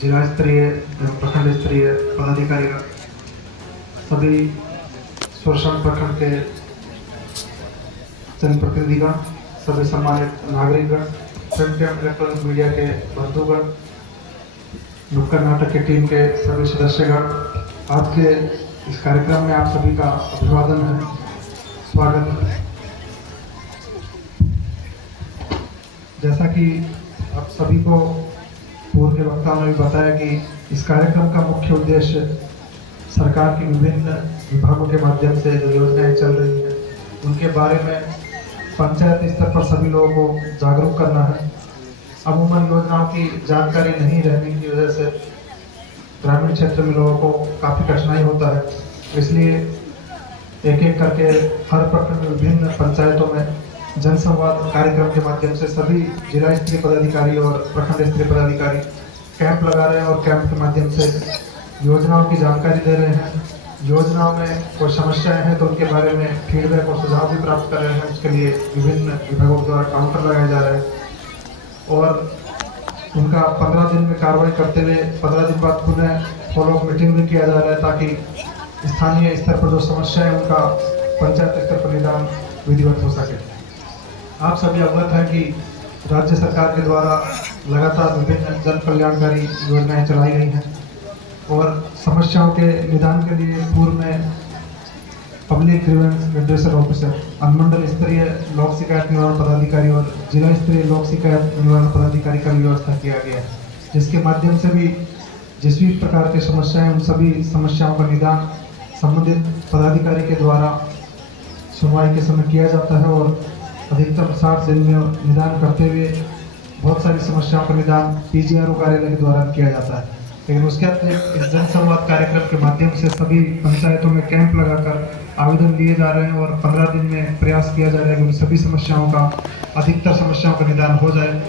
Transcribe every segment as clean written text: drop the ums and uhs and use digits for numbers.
जिला स्तरीय एवं प्रखंड स्तरीय पदाधिकारीगण, सभी सुरक्षण प्रखंड के जनप्रतिनिधिगण, सभी सम्मानित नागरिकगण, प्रिंट एवं इलेक्ट्रॉनिक मीडिया के बंधुगण, नुक्कड़ नाटक की टीम के सभी सदस्यगण, आज के इस कार्यक्रम में आप सभी का अभिवादन है, स्वागत है। जैसा कि आप सभी को पूर्व के वक्ताओं ने भी बताया कि इस कार्यक्रम का मुख्य उद्देश्य सरकार के विभिन्न विभागों के माध्यम से जो योजनाएं चल रही हैं उनके बारे में पंचायत स्तर पर सभी लोगों को जागरूक करना है। अमूमन योजनाओं की जानकारी नहीं रहने की वजह से ग्रामीण क्षेत्र में लोगों को काफ़ी कठिनाई होता है, इसलिए एक एक करके हर प्रखंड में विभिन्न पंचायतों में जनसंवाद कार्यक्रम के माध्यम से सभी जिला स्तरीय पदाधिकारी और प्रखंड स्तरीय पदाधिकारी कैंप लगा रहे हैं और कैंप के माध्यम से योजनाओं की जानकारी दे रहे हैं। योजनाओं में कोई समस्याएं हैं तो उनके बारे में फीडबैक और सुझाव भी प्राप्त कर रहे हैं। उसके लिए विभिन्न विभागों द्वारा काउंटर लगाए जा रहे हैं और उनका 15 दिन में कार्रवाई करते हुए 15 दिन बाद पुनः फॉलोअप मीटिंग भी किया जा रहा है ताकि स्थानीय स्तर पर जो समस्या है उनका पंचायत स्तर पर निदान विधिवत हो सके। आप सभी अवगत हैं कि राज्य सरकार के द्वारा लगातार विभिन्न जन कल्याणकारी योजनाएं चलाई गई हैं और समस्याओं के निदान के लिए पूर्व में पब्लिक ग्रीवेंस रेड्रेसल ऑफिसर, अनुमंडल स्तरीय लोक शिकायत निवारण पदाधिकारी और जिला स्तरीय लोक शिकायत निवारण पदाधिकारी का भी व्यवस्था किया गया है, जिसके माध्यम से भी जिस भी प्रकार की समस्याएं उन सभी समस्याओं का निदान संबंधित पदाधिकारी के द्वारा सुनवाई के समय किया जाता है और अधिकतम 60 दिन में निदान करते हुए बहुत सारी समस्याओं का निदान पीजीआरओ कार्यालय के द्वारा किया जाता है। लेकिन उसके अतिरिक्त इस जनसंवाद कार्यक्रम के माध्यम से सभी पंचायतों में कैंप लगाकर आवेदन लिए जा रहे हैं और 15 दिन में प्रयास किया जा रहा है कि उन सभी समस्याओं का अधिकतर समस्याओं का निदान हो जाए,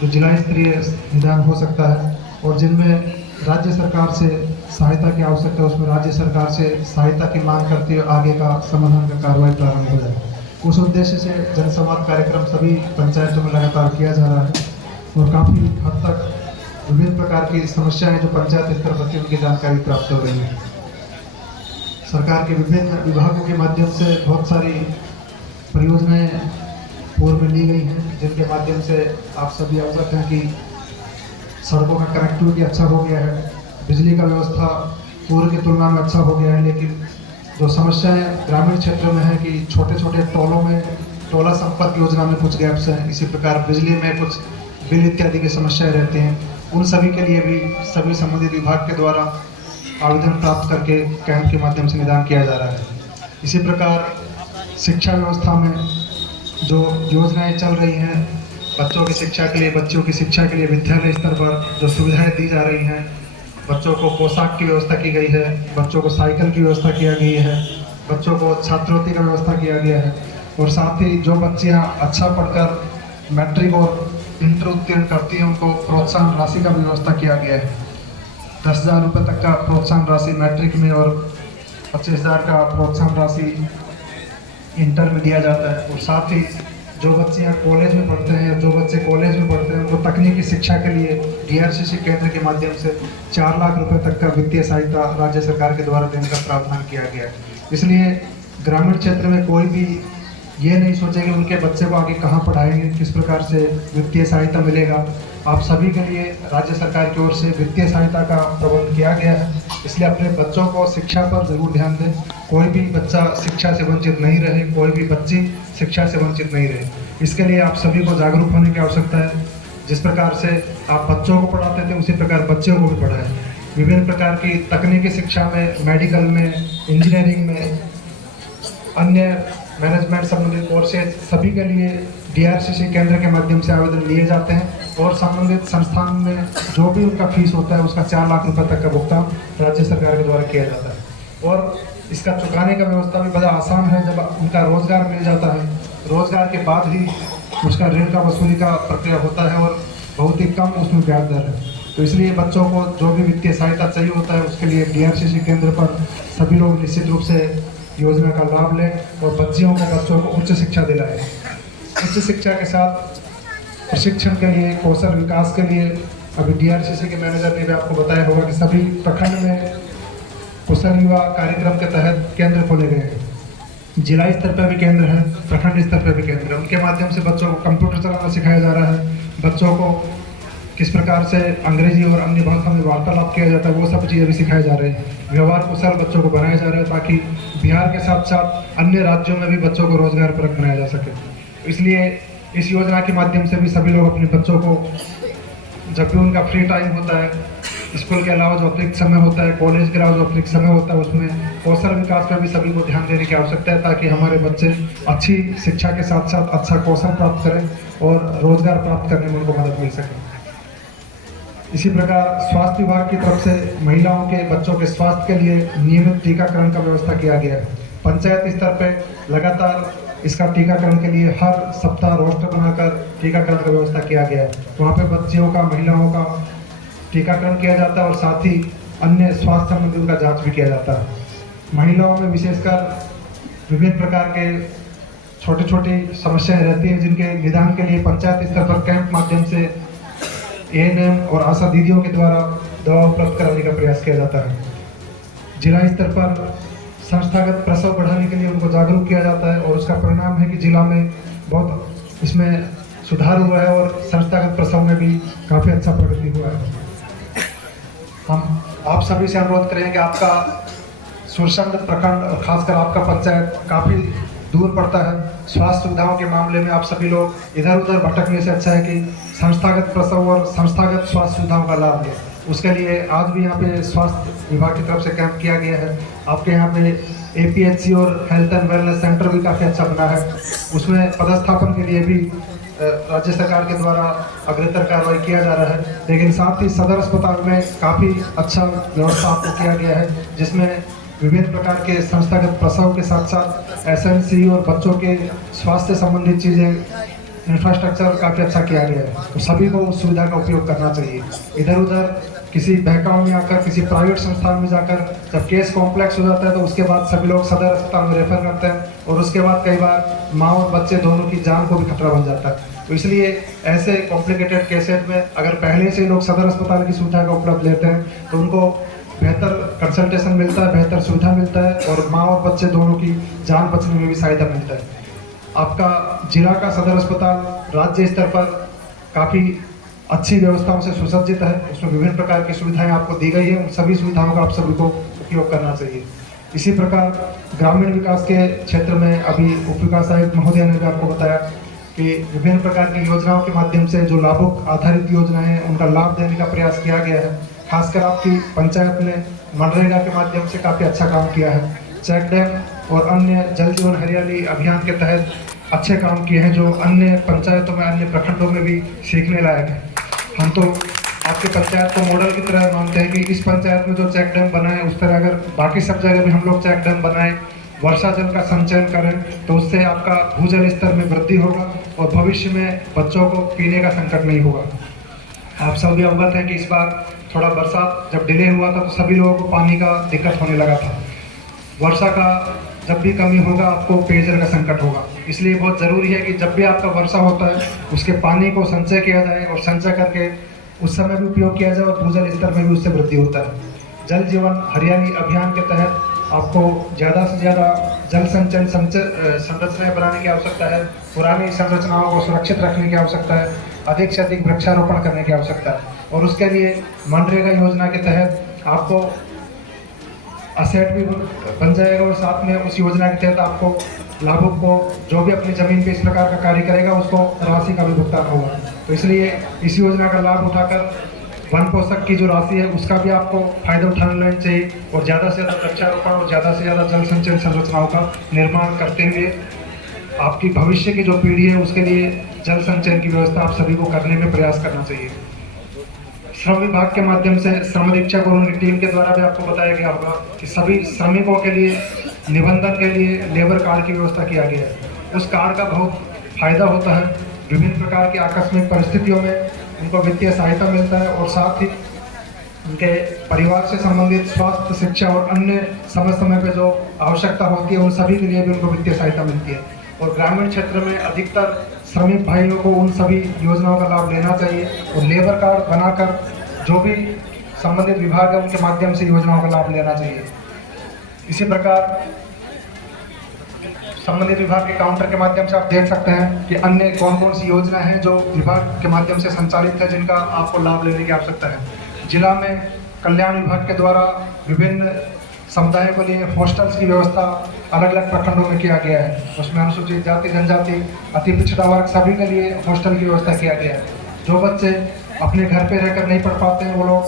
जो जिला स्तरीय निदान हो सकता है और जिनमें राज्य सरकार से सहायता की आवश्यकता है उसमें राज्य सरकार से सहायता की मांग करते हुए आगे का समाधान का कार्रवाई प्रारंभ हो जाए। उस उद्देश्य से जनसंवाद कार्यक्रम सभी पंचायतों में लगातार किया जा रहा है और काफ़ी हद तक विभिन्न प्रकार की समस्याएं जो पंचायत स्तर पर उनकी जानकारी प्राप्त हो रही है। सरकार के विभिन्न विभागों के माध्यम से बहुत सारी परियोजनाएं पूर्व में ली गई हैं, जिनके माध्यम से आप सभी अवगत हैं कि सड़कों का कनेक्टिविटी अच्छा हो गया है, बिजली का व्यवस्था पूर्व की तुलना में अच्छा हो गया है। लेकिन जो समस्याएं ग्रामीण क्षेत्र में है कि छोटे छोटे टोलों में टोला संपर्क योजना में कुछ गैप्स हैं, इसी प्रकार बिजली में कुछ बिल इत्यादि की समस्याएं रहती हैं, उन सभी के लिए भी सभी संबंधित विभाग के द्वारा आवेदन प्राप्त करके कैंप के माध्यम से निदान किया जा रहा है। इसी प्रकार शिक्षा व्यवस्था में जो योजनाएं चल रही हैं, बच्चों की शिक्षा के लिए, बच्चों की शिक्षा के लिए विद्यालय स्तर पर जो सुविधाएं दी जा रही हैं, बच्चों को पोशाक की व्यवस्था की गई है, बच्चों को साइकिल की व्यवस्था किया गई है, बच्चों को छात्रवृत्ति का व्यवस्था किया गया है और साथ ही जो बच्चियां अच्छा पढ़कर मैट्रिक और इंटर उत्तीर्ण करती हैं उनको प्रोत्साहन राशि का भी व्यवस्था किया गया है। 10,000 रुपये तक का प्रोत्साहन राशि मैट्रिक में और 25,000 का प्रोत्साहन राशि इंटर में दिया जाता है और साथ ही जो बच्चियाँ कॉलेज में पढ़ते हैं, जो बच्चे कॉलेज में पढ़ते हैं उनको तकनीकी शिक्षा के लिए DRCC केंद्र के माध्यम से 4 लाख रुपए तक का वित्तीय सहायता राज्य सरकार के द्वारा देने का प्रावधान किया गया है। इसलिए ग्रामीण क्षेत्र में कोई भी ये नहीं सोचे कि उनके बच्चे को आगे कहाँ पढ़ाएंगे, किस प्रकार से वित्तीय सहायता मिलेगा। आप सभी के लिए राज्य सरकार की ओर से वित्तीय सहायता का प्रबंध किया गया है, इसलिए अपने बच्चों को शिक्षा पर जरूर ध्यान दें। कोई भी बच्चा शिक्षा से वंचित नहीं रहे, कोई भी बच्ची शिक्षा से वंचित नहीं रहे, इसके लिए आप सभी को जागरूक होने की आवश्यकता है। जिस प्रकार से आप बच्चों को पढ़ाते थे उसी प्रकार बच्चों को भी पढ़ाएं। विभिन्न प्रकार की तकनीकी शिक्षा में, मेडिकल में, इंजीनियरिंग में, अन्य मैनेजमेंट संबंधित कोर्सेज सभी के लिए DRCC केंद्र के माध्यम से आवेदन लिए जाते हैं और संबंधित संस्थान में जो भी उनका फीस होता है उसका 4 लाख रुपए तक का भुगतान राज्य सरकार के द्वारा किया जाता है और इसका चुकाने का व्यवस्था भी बड़ा आसान है। जब उनका रोजगार मिल जाता है, रोजगार के बाद ही उसका ऋण का वसूली का प्रक्रिया होता है और बहुत ही कम उसमें ब्याज दर है। तो इसलिए बच्चों को जो भी वित्तीय सहायता चाहिए होता है उसके लिए DRCC केंद्र पर सभी लोग निश्चित रूप से योजना का लाभ लें और बच्चों को उच्च शिक्षा दिलाएं। उच्च शिक्षा के साथ प्रशिक्षण के लिए, कौशल विकास के लिए अभी DRCC के मैनेजर ने भी आपको बताया होगा कि सभी प्रखंड में कुशल युवा कार्यक्रम के तहत केंद्र खोले गए हैं। जिला स्तर पर भी केंद्र है, प्रखंड स्तर पर भी केंद्र है। उनके माध्यम से बच्चों को कंप्यूटर चलाना सिखाया जा रहा है, बच्चों को किस प्रकार से अंग्रेजी और अन्य भाषा में वार्तालाप किया जाता है वो सब चीज़ें भी सिखाए जा रहे हैं। व्यवहार कुशल बच्चों को बनाया जा रहा है ताकि बिहार के साथ साथ अन्य राज्यों में भी बच्चों को रोजगार परक बनाया जा सके। इसलिए इस योजना के माध्यम से भी सभी लोग अपने बच्चों को जब भी उनका फ्री टाइम होता है, स्कूल के अलावा जो अतिरिक्त समय होता है, कॉलेज के अलावा जो अतिरिक्त समय होता है, उसमें कौशल विकास पर भी सभी को ध्यान देने की आवश्यकता है ताकि हमारे बच्चे अच्छी शिक्षा के साथ साथ अच्छा कौशल प्राप्त करें और रोजगार प्राप्त करने में उनको मदद मिल सके। इसी प्रकार स्वास्थ्य विभाग की तरफ से महिलाओं के बच्चों के स्वास्थ्य के लिए नियमित टीकाकरण का व्यवस्था किया गया है। पंचायत स्तर पर लगातार इसका टीकाकरण के लिए हर सप्ताह रोस्टर बनाकर टीकाकरण का व्यवस्था किया गया है। वहाँ पे बच्चियों का, महिलाओं का टीकाकरण किया जाता है और साथ ही अन्य स्वास्थ्य संबंधी उनका जांच भी किया जाता है। महिलाओं में विशेषकर विभिन्न प्रकार के छोटी छोटी समस्याएं रहती हैं जिनके निदान के लिए पंचायत स्तर पर कैंप माध्यम से ANM और आशा दीदियों के द्वारा दवा उपलब्ध कराने का प्रयास किया जाता है। जिला स्तर पर संस्थागत प्रसव बढ़ाने के लिए उनको जागरूक किया जाता है और उसका परिणाम है कि जिला में बहुत इसमें सुधार हुआ है और संस्थागत प्रसव में भी काफ़ी अच्छा प्रगति हुआ है। हम आप सभी से अनुरोध करेंगे कि आपका सुरसंड प्रखंड और खासकर आपका पंचायत काफ़ी दूर पड़ता है। स्वास्थ्य सुविधाओं के मामले में आप सभी लोग इधर उधर भटकने से अच्छा है कि संस्थागत प्रसव और संस्थागत स्वास्थ्य सुविधाओं का लाभ लें। उसके लिए आज भी यहाँ पे स्वास्थ्य विभाग की तरफ से कैंप किया गया है। आपके यहाँ पे APHC और हेल्थ एंड वेलनेस सेंटर भी काफ़ी अच्छा बना है। उसमें पदस्थापन के लिए भी राज्य सरकार के द्वारा अग्रतर कार्रवाई किया जा रहा है, लेकिन साथ ही सदर अस्पताल में काफ़ी अच्छा व्यवस्था आपको किया गया है जिसमें विभिन्न प्रकार के संस्थागत प्रसव के साथ साथ SNC और बच्चों के स्वास्थ्य संबंधित चीज़ें, इंफ्रास्ट्रक्चर काफ़ी अच्छा किया गया है। तो सभी को उस सुविधा का उपयोग करना चाहिए। इधर उधर किसी बहकाव में आकर किसी प्राइवेट संस्थान में जाकर जब केस कॉम्प्लेक्स हो जाता है तो उसके बाद सभी लोग सदर अस्पताल में रेफर करते हैं और उसके बाद कई बार माँ और बच्चे दोनों की जान को भी खतरा बन जाता है। तो इसलिए ऐसे कॉम्प्लिकेटेड केसेस में अगर पहले से लोग सदर अस्पताल की सुविधा का उपलब्ध लेते हैं तो उनको बेहतर कंसल्टेशन मिलता है, बेहतर सुविधा मिलता है और माँ और बच्चे दोनों की जान बचने में भी सहायता मिलता है। आपका जिला का सदर अस्पताल राज्य स्तर पर काफ़ी अच्छी व्यवस्थाओं से सुसज्जित है। उसमें विभिन्न प्रकार की सुविधाएं आपको दी गई है। उन सभी सुविधाओं का आप सभी को उपयोग करना चाहिए। इसी प्रकार ग्रामीण विकास के क्षेत्र में अभी उप विकास आयुक्त महोदय ने भी आपको बताया कि विभिन्न प्रकार की योजनाओं के माध्यम से जो लाभुक आधारित योजनाएं हैं उनका लाभ देने का प्रयास किया गया है। खासकर आपकी पंचायत ने मनरेगा के माध्यम से काफ़ी अच्छा काम किया है। चेक डैम और अन्य जल जीवन हरियाली अभियान के तहत अच्छे काम किए हैं जो अन्य पंचायतों में, अन्य प्रखंडों में भी सीखने लायक है। हम तो आपके पंचायत को मॉडल की तरह मानते हैं कि इस पंचायत में जो चेक डैम बना है उस तरह अगर बाकी सब जगह भी हम लोग चेक डैम बनाएं, वर्षा जल का संचयन करें तो उससे आपका भूजल स्तर में वृद्धि होगा और भविष्य में बच्चों को पीने का संकट नहीं होगा। आप सब भी अवगत हैं कि इस बार थोड़ा बरसात जब डिले हुआ था तो सभी लोगों को पानी का दिक्कत होने लगा था। वर्षा का जब भी कमी होगा आपको पेयजल का संकट होगा। इसलिए बहुत ज़रूरी है कि जब भी आपका वर्षा होता है उसके पानी को संचय किया जाए और संचय करके उस समय भी उपयोग किया जाए और भूजल स्तर में भी उससे वृद्धि होता है। जल जीवन हरियाली अभियान के तहत आपको ज़्यादा से ज़्यादा जल संचयन संरचनाएं बनाने की आवश्यकता है। पुरानी संरचनाओं को सुरक्षित रखने की आवश्यकता है। अधिक से अधिक वृक्षारोपण करने की आवश्यकता है और उसके लिए मनरेगा योजना के तहत आपको असेट भी बन जाएगा और साथ में उस योजना के तहत आपको लाभुक को जो भी अपनी ज़मीन पे इस प्रकार का कार्य करेगा उसको राशि का भी भुगतान होगा। तो इसलिए इस योजना का लाभ उठाकर वन पोषक की जो राशि है उसका भी आपको फायदा उठाना चाहिए और ज़्यादा से ज़्यादा वृक्षारोपण और ज़्यादा से ज़्यादा जल संचयन संरचनाओं का निर्माण करते हुए आपकी भविष्य की जो पीढ़ी है उसके लिए जल संचयन की व्यवस्था आप सभी को करने में प्रयास करना चाहिए। श्रम विभाग के माध्यम से श्रम अधीक्षक और उनकी टीम के द्वारा भी आपको बताया गया होगा कि सभी श्रमिकों के लिए निबंधन के लिए लेबर कार्ड की व्यवस्था किया गया है। उस कार्ड का बहुत फायदा होता है। विभिन्न प्रकार की आकस्मिक परिस्थितियों में उनको वित्तीय सहायता मिलता है और साथ ही उनके परिवार से संबंधित स्वास्थ्य, शिक्षा और अन्य समय समय पर जो आवश्यकता होती है उन सभी के लिए भी उनको वित्तीय सहायता मिलती है। और ग्रामीण क्षेत्र में अधिकतर श्रमिक भाइयों को उन सभी योजनाओं का लाभ लेना चाहिए और लेबर कार्ड बनाकर जो भी संबंधित विभाग है उनके माध्यम से योजनाओं का लाभ लेना चाहिए। इसी प्रकार संबंधित विभाग के काउंटर के माध्यम से आप देख सकते हैं कि अन्य कौन कौन सी योजना हैं जो विभाग के माध्यम से संचालित है, जिनका आपको लाभ लेने की आवश्यकता है। जिला में कल्याण विभाग के द्वारा विभिन्न समुदायों के लिए हॉस्टल्स की व्यवस्था अलग अलग प्रखंडों में किया गया है। उसमें अनुसूचित जाति, जनजाति, अति पिछड़ा वर्ग सभी के लिए हॉस्टल की व्यवस्था किया गया है। जो बच्चे अपने घर पे रहकर नहीं पढ़ पाते हैं वो लोग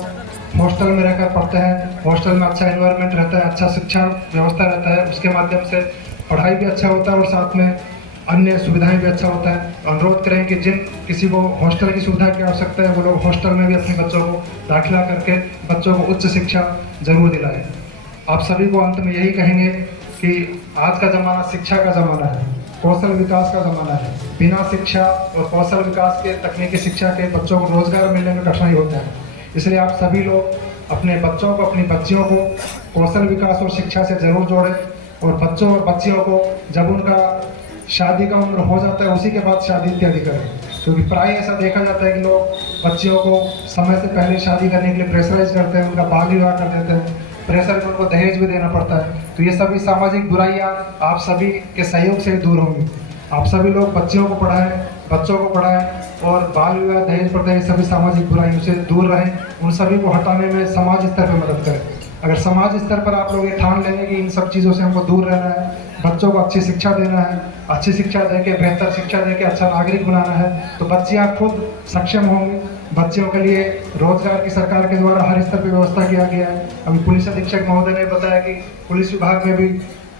हॉस्टल में रहकर पढ़ते हैं। हॉस्टल में अच्छा एनवायरनमेंट रहता है, अच्छा शिक्षा व्यवस्था रहता है, उसके माध्यम से पढ़ाई भी अच्छा होता है और साथ में अन्य सुविधाएं भी अच्छा होता है। अनुरोध करें कि जिन किसी को हॉस्टल की सुविधा की आवश्यकता है वो लोग हॉस्टल में भी अपने बच्चों को दाखिला करके बच्चों को उच्च शिक्षा जरूर दिलाएं। आप सभी को अंत में यही कहेंगे कि आज का ज़माना शिक्षा का ज़माना है, कौशल विकास का ज़माना है। बिना शिक्षा और कौशल विकास के, तकनीकी शिक्षा के बच्चों को रोजगार मिलने में कठिनाई होता है। इसलिए आप सभी लोग अपने बच्चों को, अपनी बच्चियों को कौशल विकास और शिक्षा से जरूर जोड़ें और बच्चों और बच्चियों को जब उनका शादी का उम्र हो जाता है उसी के बाद शादी इत्यादि करें, क्योंकि प्राय ऐसा देखा जाता है कि लोग बच्चियों को समय से पहले शादी करने के लिए प्रेशराइज करते हैं, उनका बाल विवाह कर देते हैं, प्रेशर में उनको दहेज भी देना पड़ता है। तो ये सभी सामाजिक बुराइयां आप सभी के सहयोग से दूर होंगी। आप सभी लोग बच्चियों को पढ़ाएं, बच्चों को पढ़ाएं और बाल विवाह, दहेज प्रथा, ये सभी सामाजिक बुराइयों से दूर रहें। उन सभी को हटाने में समाज स्तर पर मदद करें। अगर समाज स्तर पर आप लोग ये ठान लेंगे कि इन सब चीज़ों से हमको दूर रहना है, बच्चों को अच्छी शिक्षा देना है, अच्छी शिक्षा देके, बेहतर शिक्षा देके अच्छा नागरिक बनाना है, तो बच्चियाँ खुद सक्षम होंगी। बच्चियों के लिए रोजगार की सरकार के द्वारा हर स्तर पर व्यवस्था किया गया है। अभी पुलिस अधीक्षक महोदय ने बताया कि पुलिस विभाग में भी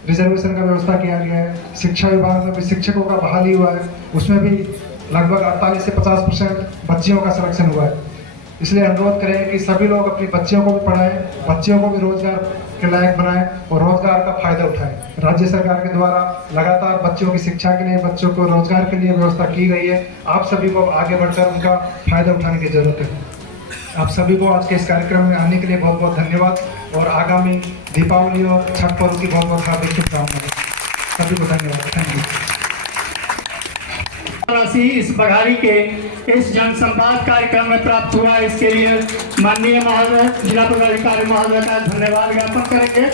रिजर्वेशन का व्यवस्था किया गया है। शिक्षा विभाग में भी शिक्षकों का बहाली हुआ है, उसमें भी लगभग 48 से 50% बच्चियों का सिलेक्शन हुआ है। इसलिए अनुरोध करें कि सभी लोग अपनी बच्चियों को भी पढ़ाएं, बच्चियों को भी रोजगार के लायक बनाएं और रोजगार का फायदा उठाएं। राज्य सरकार के द्वारा लगातार बच्चों की शिक्षा के लिए, बच्चों को रोजगार के लिए व्यवस्था की गई है। आप सभी को आगे बढ़कर उनका फायदा उठाने की जरूरत है। आप सभी को आज के इस कार्यक्रम में आने के लिए बहुत बहुत धन्यवाद और आगामी दीपावली और छठ पर्व की बहुत बहुत हार्दिक शुभकामनाएं। सभी को धन्यवाद। Thank you. राशि इस बघारी के इस जनसंवाद कार्यक्रम में प्राप्त हुआ, इसके लिए माननीय महोदय, जिला पदाधिकारी महोदय का धन्यवाद ज्ञापन करेंगे।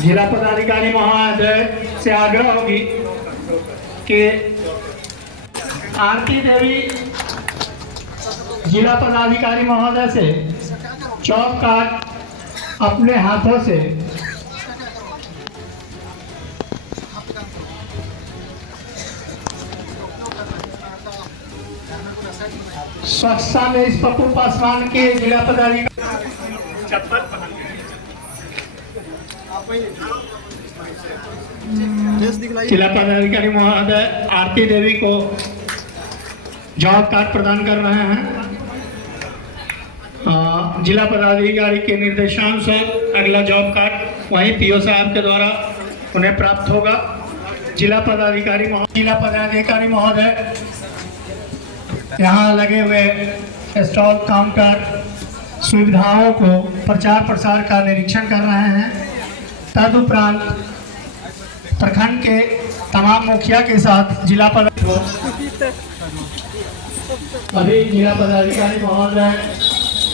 जिला पदाधिकारी महोदय से आग्रह होगी कि आरती देवी जिला पदाधिकारी महोदय से चौक कार्ड अपने हाथों से स्वच्छता में इस पप्पू पासवान के जिला पदाधिकारी जिला पदाधिकारी महोदय आरती देवी को जॉब कार्ड प्रदान कर रहे हैं। जिला पदाधिकारी के निर्देशानुसार अगला जॉब कार्ड वहीं पीओ साहब के द्वारा उन्हें प्राप्त होगा। जिला पदाधिकारी महोदय यहाँ लगे हुए स्टॉल, काउंटर, सुविधाओं को प्रचार प्रसार का निरीक्षण कर रहे हैं। तदुपरांत प्रखंड के तमाम मुखिया के साथ जिला पदाधिकारी महोदय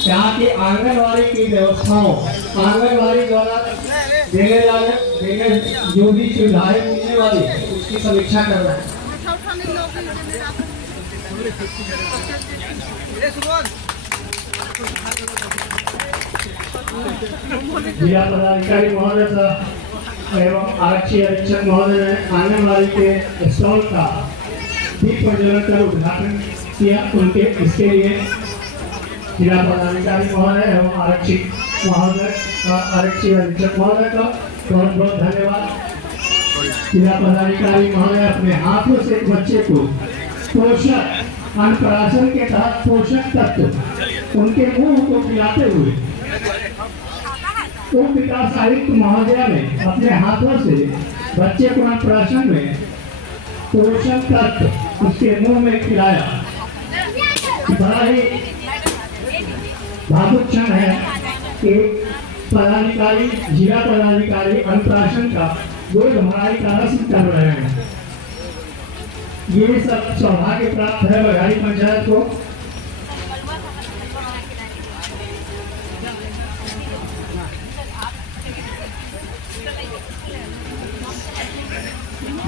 यहाँ की आंगनबाड़ी की व्यवस्थाओं, आंगनबाड़ी द्वारा देने जो भी सुविधाएं मिलने वाली उसकी समीक्षा कर रहे हैं। जिला पदाधिकारी महोदय एवं आरक्षी अधीक्षक महोदय ने आंगनबाड़ी के स्टॉल का दीप प्रज्वलन कर उद्घाटन किया। उनके इसके लिए जिला पदाधिकारी महोदय एवं आरक्षी अधीक्षक महोदय का बहुत बहुत धन्यवाद। जिला पदाधिकारी महोदय अपने हाथों से बच्चे को पोषक अन्नप्राशन के तहत पोषक तत्व उनके मुंह को खिलाते हुए उप विकास आयुक्त महोदय ने अपने हाथों से बच्चे को अन्नप्राशन में पोषक तत्व उसके मुंह में खिलाया। बड़ा ही भावुक क्षण है कि पदाधिकारी, जिला पदाधिकारी अनुशासन का गोद भराई का रस्म कर रहे हैं। ये सब सौभाग्य प्राप्त है बघाई पंचायत को।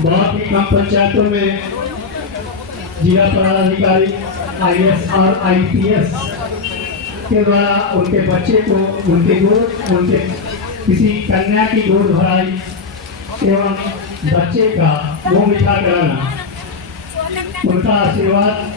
बहुत ही कम पंचायतों में जिला पदाधिकारी IAS और IPS के द्वारा उनके बच्चे को उनके किसी कन्या की गोद भराई एवं बच्चे का मुंह मीठा कराना, उनका आशीर्वाद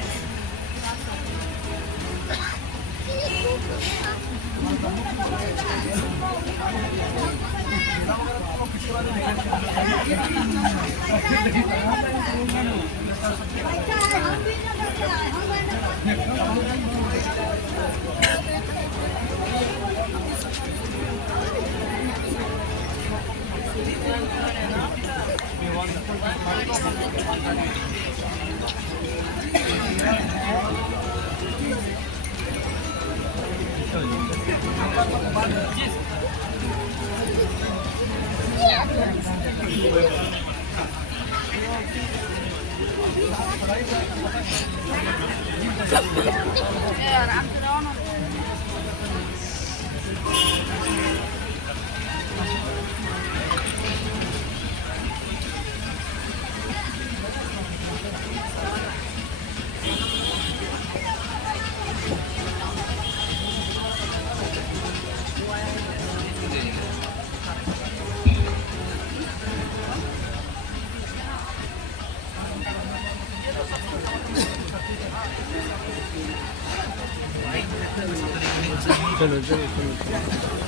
चलो चलो चलो